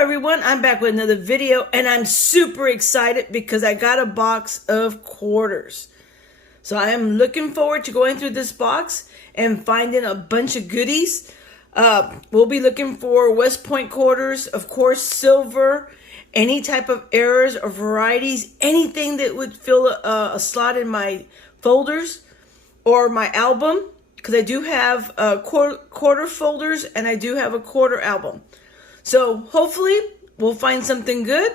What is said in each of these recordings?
everyone, I'm back with another video and I'm super excited because I got a box of quarters. So I am looking forward to going through this box and finding a bunch of goodies. We'll be looking for West Point quarters, of course, silver, any type of errors or varieties, anything that would fill a slot in my folders or my album, because I do have quarter folders and I do have a quarter album. So hopefully we'll find something good.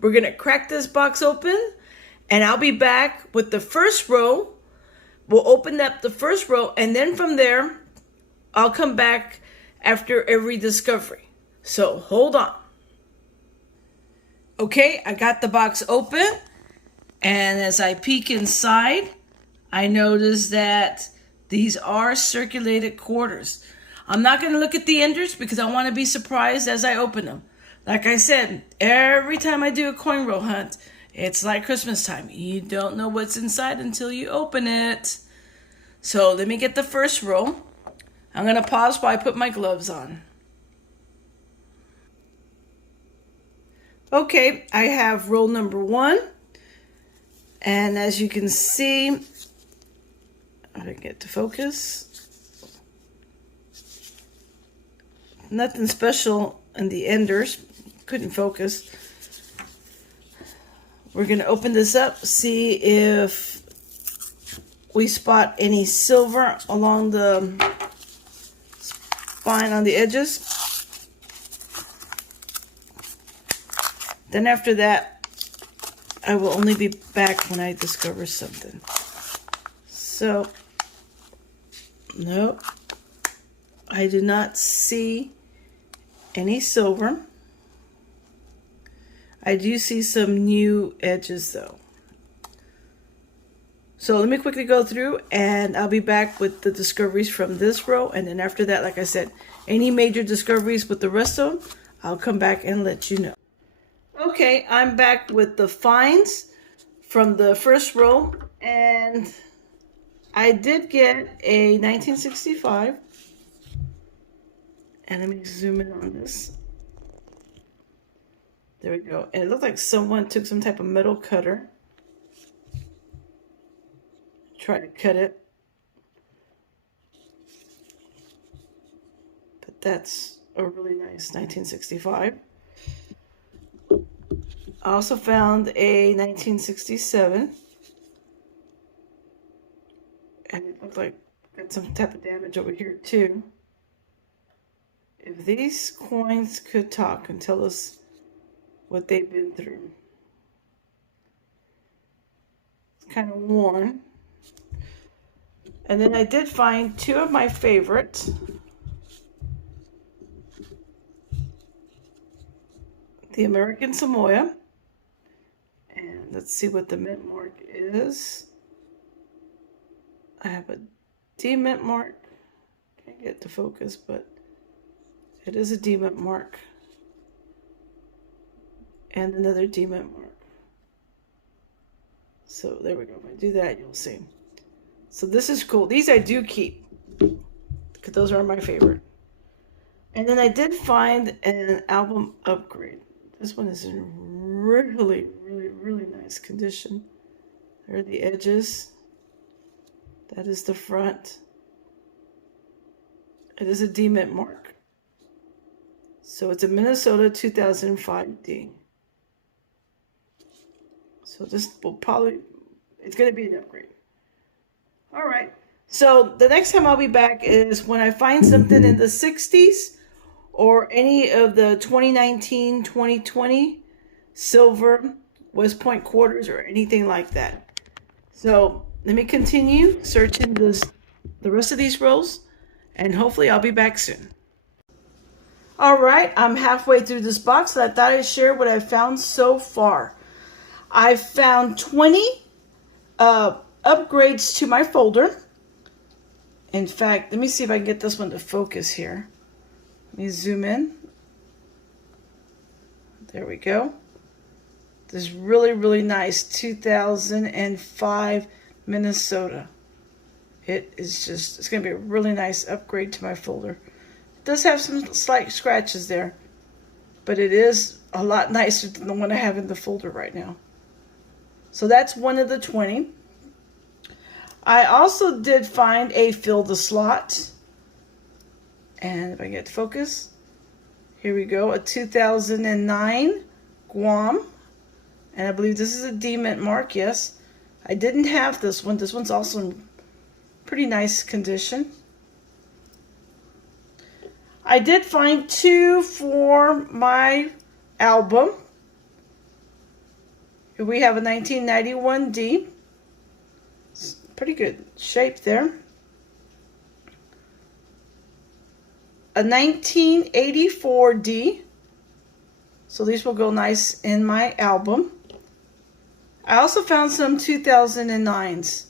We're going to crack this box open and I'll be back with the first row. We'll open up the first row and then from there, I'll come back after every discovery. So hold on. Okay, I got the box open and as I peek inside, I notice that these are circulated quarters. I'm not going to look at the enders because I want to be surprised as I open them. Like I said, every time I do a coin roll hunt, it's like Christmas time. You don't know what's inside until you open it. So let me get the first roll. I'm going to pause while I put my gloves on. Okay, I have roll number 1. And as you can see, I didn't get to focus. Nothing special in the enders. Couldn't focus. We're going to open this up, see if we spot any silver along the spine on the edges. Then after that, I will only be back when I discover something. So, nope. I do not see any silver. I do see some new edges though. So let me quickly go through and I'll be back with the discoveries from this row. And then after that, like I said, any major discoveries with the rest of them, I'll come back and let you know. Okay, I'm back with the finds from the first row. And I did get a 1965. And let me zoom in on this. There we go. And it looked like someone took some type of metal cutter. Tried to cut it. But that's a really nice 1965. I also found a 1967. And it looked like got some type of damage over here too. If these coins could talk and tell us what they've been through. It's kind of worn. And then I did find 2 of my favorites. The American Samoa. And let's see what the mint mark is. I have a D mint mark. Can't get to focus, but it is a D mint mark. And another D mint mark. So there we go. If I do that, you'll see. So this is cool. These I do keep because those are my favorite. And then I did find an album upgrade. This one is in really, really, really nice condition. There are the edges. That is the front. It is a D mint mark. So it's a Minnesota 2005 D. So this will probably, it's going to be an upgrade. All right. So the next time I'll be back is when I find something in the 60s or any of the 2019, 2020 silver West Point quarters or anything like that. So let me continue searching the rest of these rolls and hopefully I'll be back soon. All right, I'm halfway through this box and I thought I'd share what I've found so far. I found 20 upgrades to my folder. In fact, let me see if I can get this one to focus here. Let me zoom in. There we go. This really, really nice 2005 Minnesota. It is just, it's going to be a really nice upgrade to my folder. It does have some slight scratches there, but it is a lot nicer than the one I have in the folder right now. So that's one of the 20. I also did find a fill the slot. And if I get focus, here we go, a 2009 Guam. And I believe this is a D mint mark, yes. I didn't have this one. This one's also in pretty nice condition. I did find 2 for my album. Here we have a 1991 D. It's pretty good shape there. A 1984 D. So these will go nice in my album. I also found some 2009s.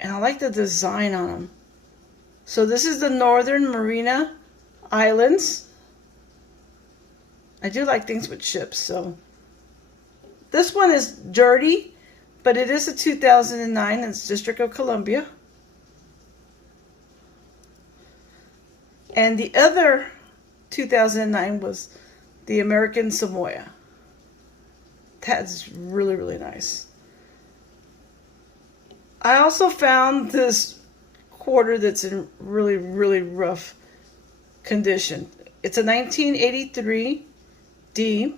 And I like the design on them. So this is the Northern Mariana Islands. I do like things with ships, so. This one is dirty, but it is a 2009. It's District of Columbia. And the other 2009 was the American Samoa. That's really, really nice. I also found this quarter that's in really, really rough condition. It's a 1983 D.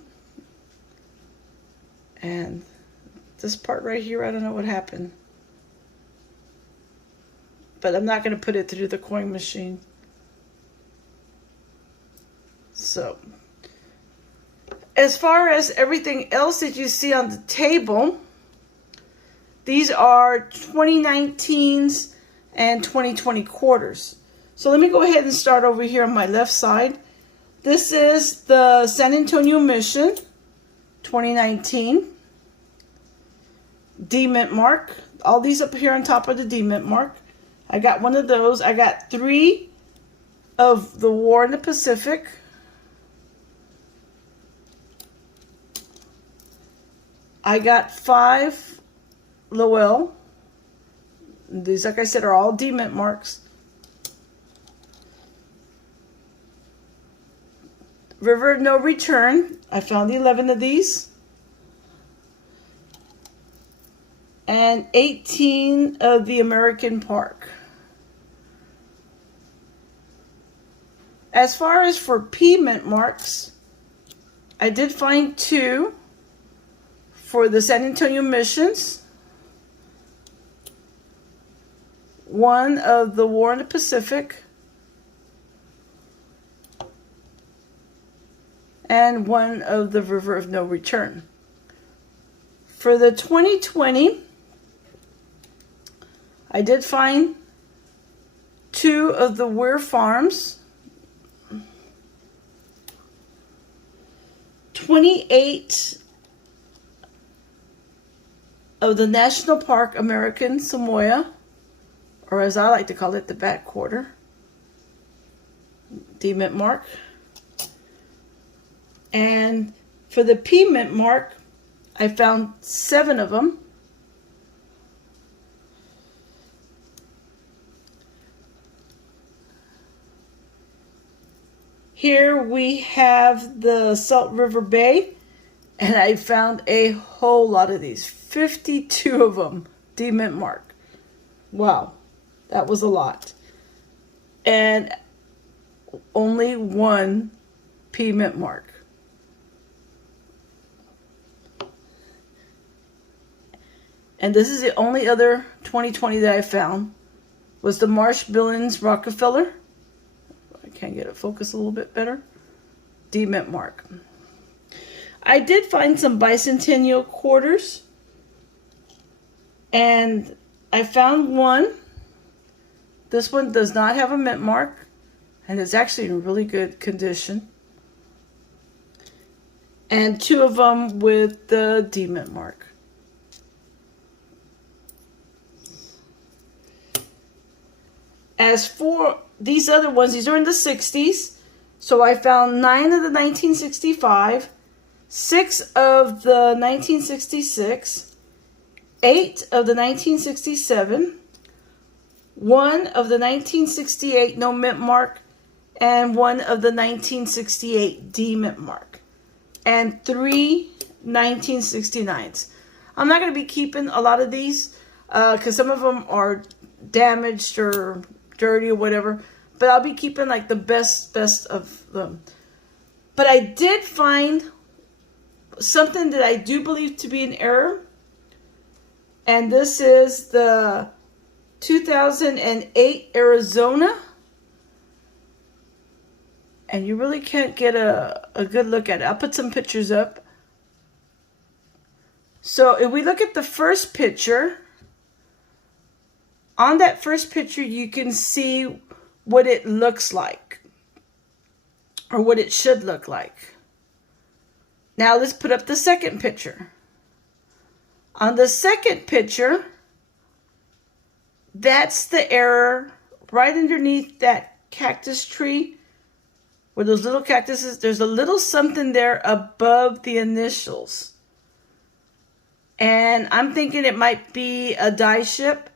And this part right here, I don't know what happened. But I'm not going to put it through the coin machine. So, as far as everything else that you see on the table, these are 2019s and 2020 quarters. So let me go ahead and start over here on my left side. This is the San Antonio Mission 2019 D mint mark. All these up here on top of the D mint mark. I got one of those. I got 3 of the War in the Pacific. I got 5 Lowell. These, like I said, are all D mint marks. River of No Return. I found 11 of these. And 18 of the American Park. As far as for P mint marks, I did find 2 for the San Antonio Missions. 1 of the War in the Pacific. And 1 of the River of No Return. For the 2020, I did find 2 of the Weir Farms. 28 of the National Park American Samoa, or as I like to call it, the back quarter. D mint mark. And for the P mint mark, I found 7 of them. Here we have the Salt River Bay, and I found a whole lot of these. 52 of them, D mint mark. Wow, that was a lot. And only 1 P mint mark. And this is the only other 2020 that I found, was the Marsh Billings Rockefeller. I can't get it focused a little bit better. D mint mark. I did find some bicentennial quarters. And I found 1. This one does not have a mint mark. And it's actually in really good condition. And 2 of them with the D mint mark. As for these other ones, these are in the 60s. So I found 9 of the 1965, 6 of the 1966, 8 of the 1967, 1 of the 1968 no mint mark, and one of the 1968 D mint mark, and 3 1969s. I'm not going to be keeping a lot of these because some of them are damaged or dirty or whatever, but I'll be keeping like the best of them. But I did find something that I do believe to be an error, and this is the 2008 Arizona, and you really can't get a good look at it. I'll put some pictures up. So if we look at the first picture, on that first picture you can see what it looks like, or what it should look like. Now let's put up the second picture. On the second picture, that's the error right underneath that cactus tree, where those little cactuses, there's a little something there above the initials. And I'm thinking it might be a die ship.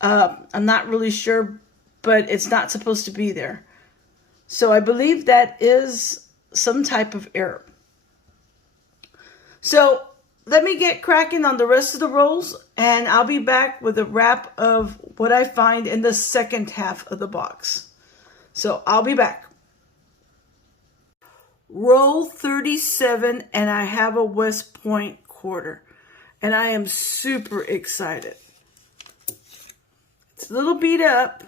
I'm not really sure, but it's not supposed to be there. So I believe that is some type of error. So let me get cracking on the rest of the rolls, and I'll be back with a wrap of what I find in the second half of the box. So I'll be back. Roll 37, and I have a West Point quarter, and I am super excited. It's a little beat up,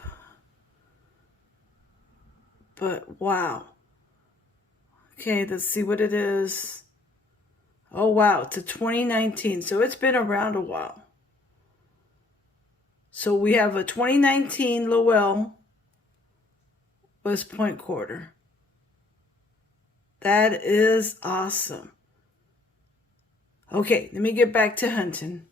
but wow. Okay, let's see what it is. Oh wow, it's a 2019, so it's been around a while. So we have a 2019 Lowell West Point quarter. That is awesome. Okay, let me get back to hunting.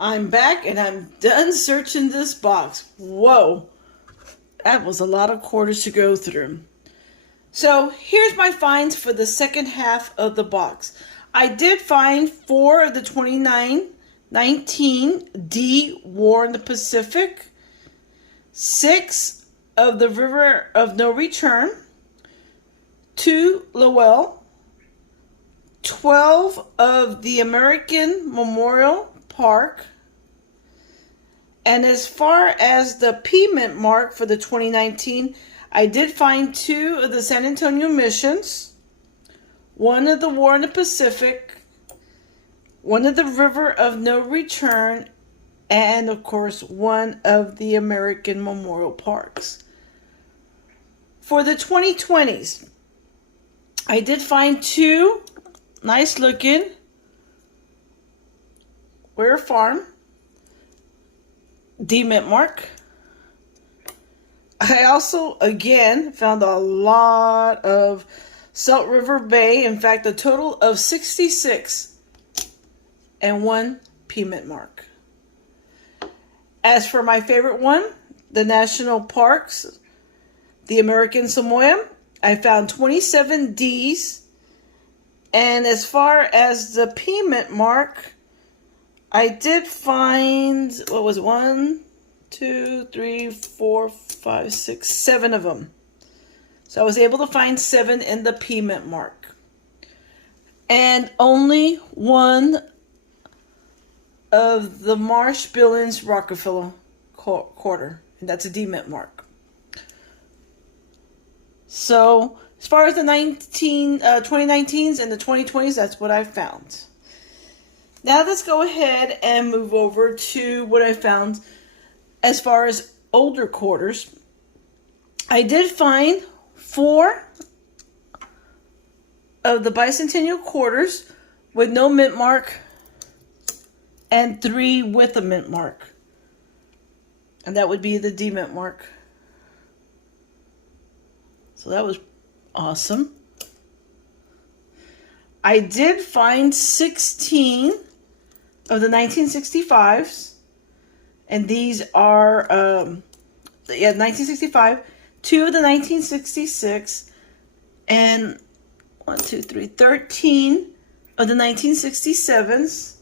I'm back and I'm done searching this box. Whoa, that was a lot of quarters to go through. So here's my finds for the second half of the box. I did find 4 of the 2019 D War in the Pacific, 6 of the River of No Return, 2 Lowell, 12 of the American Memorial Park, and as far as the P mint mark for the 2019, I did find 2 of the San Antonio Missions, 1 of the War in the Pacific, 1 of the River of No Return, and of course 1 of the American Memorial Parks. For the 2020s, I did find 2 nice looking Ware Farm D mint mark. I also, again, found a lot of Salt River Bay. In fact, a total of 66 and 1 P mint mark. As for my favorite one, the national parks, the American Samoa, I found 27 Ds. And as far as the P mint mark, I did find, what was it, 1, 2, 3, 4, 5, 6, 7 of them. So I was able to find 7 in the P mint mark. And only 1 of the Marsh Billings Rockefeller quarter. And that's a D mint mark. So as far as the 2019s and the 2020s, that's what I found. Now let's go ahead and move over to what I found as far as older quarters. I did find 4 of the bicentennial quarters with no mint mark and 3 with a mint mark. And that would be the D mint mark. So that was awesome. I did find 16 of the 1965s, and these are 1965, 2 of the 1966, and 13 of the 1967s.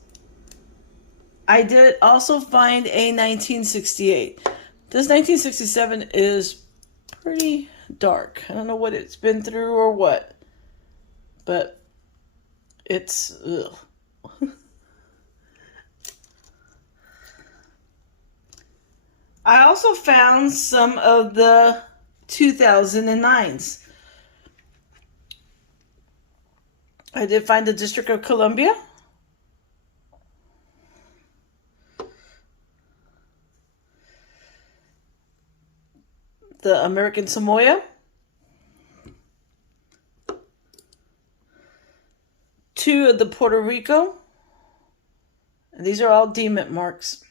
I did also find a 1968. This 1967 is pretty dark. I don't know what it's been through or what, but it's ugh. I also found some of the 2009s. I did find the District of Columbia. The American Samoa. Two of the Puerto Rico. And these are all D-Mint marks.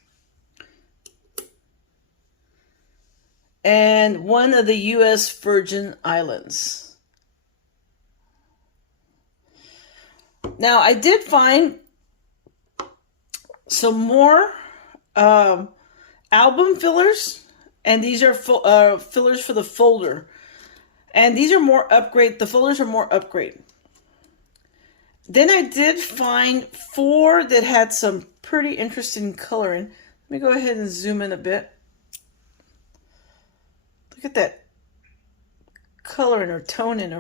And one of the U.S. Virgin Islands. Now, I did find some more album fillers. And these are fillers for the folder. And these are more upgrade. The folders are more upgrade. Then I did find 4 that had some pretty interesting coloring. Let me go ahead and zoom in a bit. Look at that coloring or toning or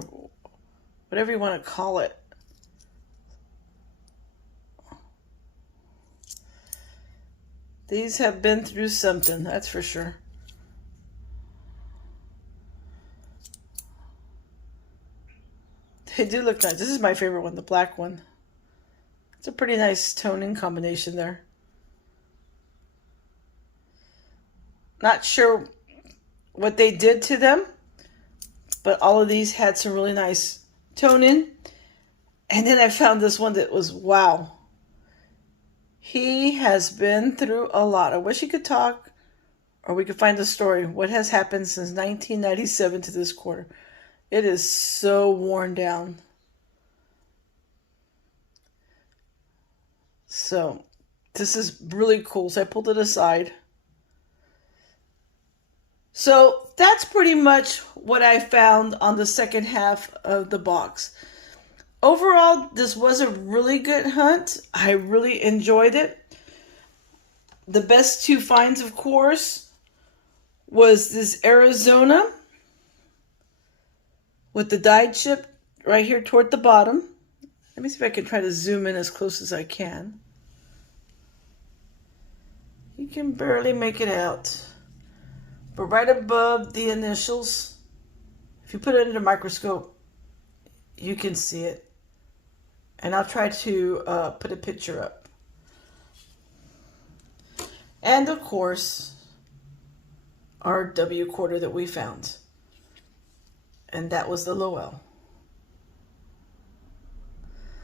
whatever you want to call it. These have been through something, that's for sure. They do look nice. This is my favorite one, the black one. It's a pretty nice toning combination there. Not sure what they did to them, but all of these had some really nice toning. And then I found this one that was, wow. He has been through a lot. I wish he could talk, or we could find the story. What has happened since 1997 to this quarter? It is so worn down. So this is really cool. So I pulled it aside. So that's pretty much what I found on the second half of the box. Overall, this was a really good hunt. I really enjoyed it. The best 2 finds, of course, was this Arizona with the dyed chip right here toward the bottom. Let me see if I can try to zoom in as close as I can. You can barely make it out. But right above the initials, if you put it under the microscope, you can see it. And I'll try to put a picture up. And of course, our W quarter that we found. And that was the Lowell.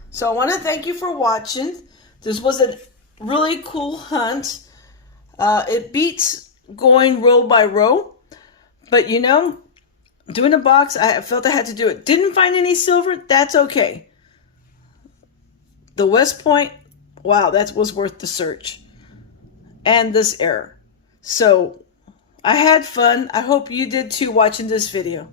So I want to thank you for watching. This was a really cool hunt. It beats going row by row. But you know, doing a box, I felt I had to do it. Didn't find any silver, that's okay. The West Point, wow, that was worth the search. And this error. So I had fun. I hope you did too watching this video.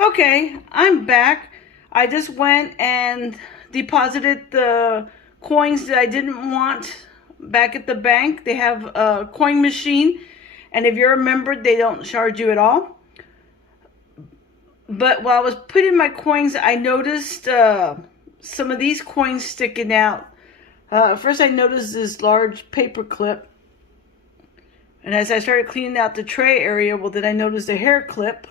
Okay, I'm back. I just went and deposited the coins that I didn't want back at the bank. They have a coin machine, and if you're a member, they don't charge you at all. But while I was putting my coins, I noticed some of these coins sticking out. First, I noticed this large paper clip. And as I started cleaning out the tray area, well, then I noticed a hair clip.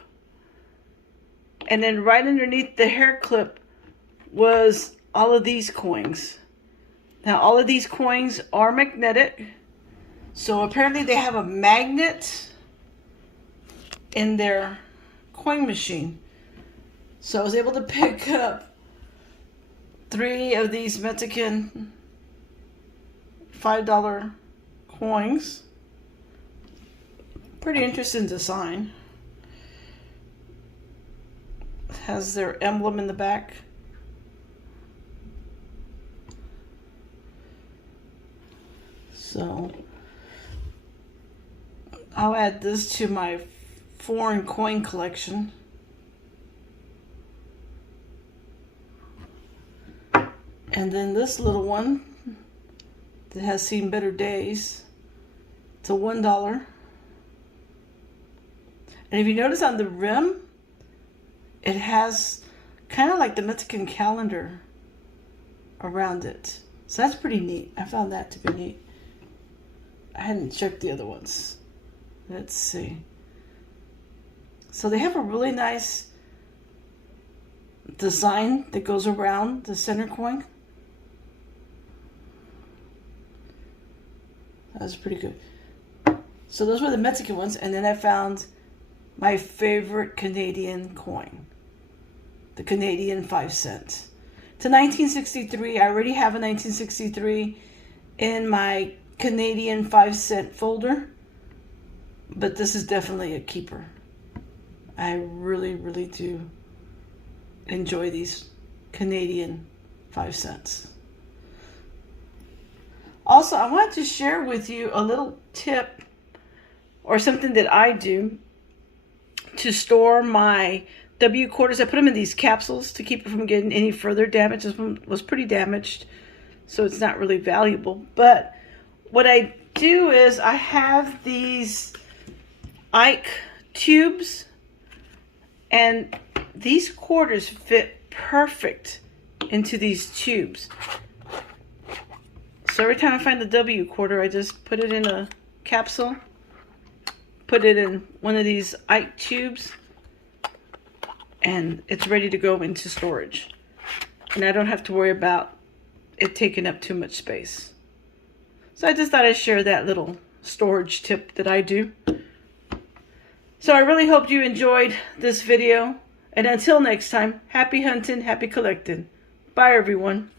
And then right underneath the hair clip was all of these coins. Now, all of these coins are magnetic. So apparently they have a magnet in their coin machine. So I was able to pick up 3 of these Mexican $5 coins. Pretty interesting design. Has their emblem in the back. So I'll add this to my foreign coin collection. And then this little one that has seen better days. It's a $1. And if you notice on the rim, it has kind of like the Mexican calendar around it. So that's pretty neat. I found that to be neat. I hadn't checked the other ones. Let's see. So they have a really nice design that goes around the center coin. That was pretty good. So those were the Mexican ones. And then I found my favorite Canadian coin, the Canadian 5 cent. It's a 1963. I already have a 1963 in my Canadian 5 cent folder, but this is definitely a keeper. I really, really do enjoy these Canadian 5 cents. Also, I wanted to share with you a little tip or something that I do to store my W quarters. I put them in these capsules to keep it from getting any further damage. This one was pretty damaged, so it's not really valuable. But what I do is I have these Ike tubes, and these quarters fit perfect into these tubes. So every time I find the W quarter, I just put it in a capsule, put it in one of these Ike tubes, and it's ready to go into storage. And I don't have to worry about it taking up too much space. So I just thought I'd share that little storage tip that I do. So I really hope you enjoyed this video. And until next time, happy hunting, happy collecting. Bye, everyone.